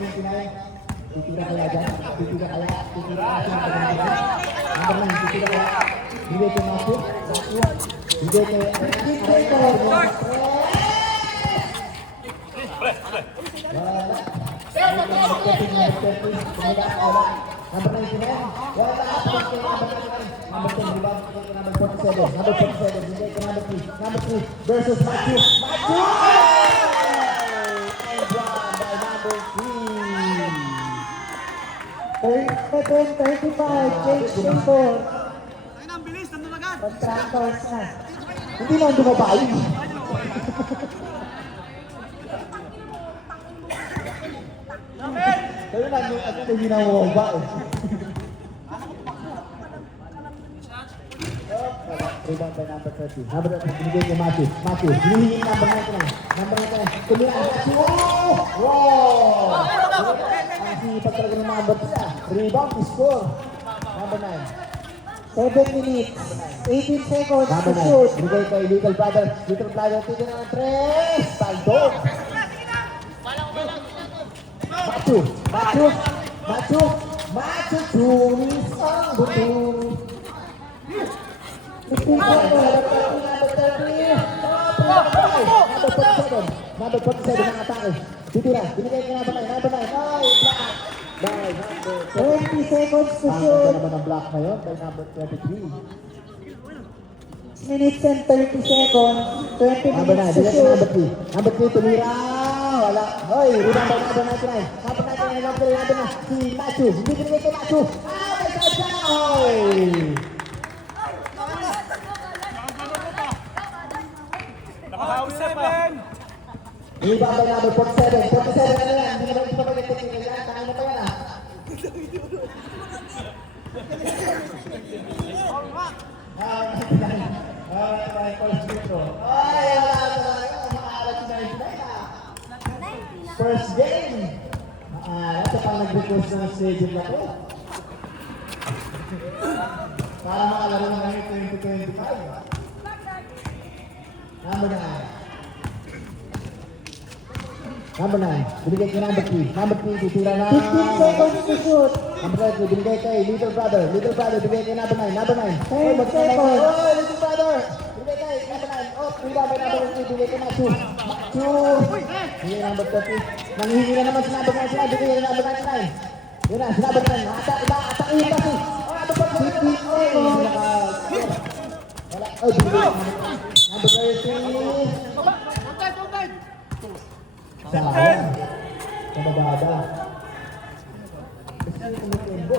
Titira kaya dyan. Titira kaya. Titira kaya. Number 9. Titira kaya. Bigay kay Matthew. Bigay kay Number 99. Wala. Number 10. Rebound. Number 47. Number 47. Bigay kay number 3. Number 3 versus Matthew. Matthew! And one by number 3. 35, change tempo. Ay na, ang bilis, nandun agad. Contractors na. Hindi naman dumabayo. Kaya lang yung at hindi na mawaba eh. Rebound by number 30. Number 30, binigay kay Matthew. Matthew, hinihingi number 99. Number 99, tumira ang Matthew. Wow! Masipag talaga ng mga batya. Rebound, score. Number 9. 7 minutes, 18 seconds to Number 9, shoot. binigay kay Little Brother. Little Brother, tignan ang 3. Taldog. Matthew, Matthew, Matthew, Matthew, tunis ang buto. 15 seconds. Number 47 ang atake. Titira, binigay kay number 9. Number 9, ay, block. By number 20 seconds to Ang ganda shoot. naman ang block na yun by number 23. 6 minutes and 30 seconds. 20 Number 9, minutes to binigay kay shoot. number 3. Number 3, tumira. Wala. Hoy, rebound by number 99. Number 99, number 11 na. Si Matthew. Hindi binigay kay Matthew. Ah, may touchdown! Hoy! Nakahawi na pa. Rebound by number 47. 47 na yan. Hindi na ba technical yan? Kaya na pa yan ah. First game. Ito pang nag-request ng stadium na to. Para makalaro na kami 2025. Number 9. Number 9. Binigay kay number 3. Number 3, titira na. 15 seconds to shoot. Number 3, binigay kay Little Brother. Little Brother, binigay kay number 9. Number 9. 10 seconds. Oh, Little Brother. Binigay kay number 9. Oh, rebound by number 3. Binigay kay Matthew. Matthew. Binigay number 30. Nanghihingi na naman si number 9. Sila, binigay kay number 99. Yun na, si number 9. Atakin kasi. Oh, number 47. Wala. Oh, binigay kay number 30. Sayang. Kababada. Kasi kung may tembo.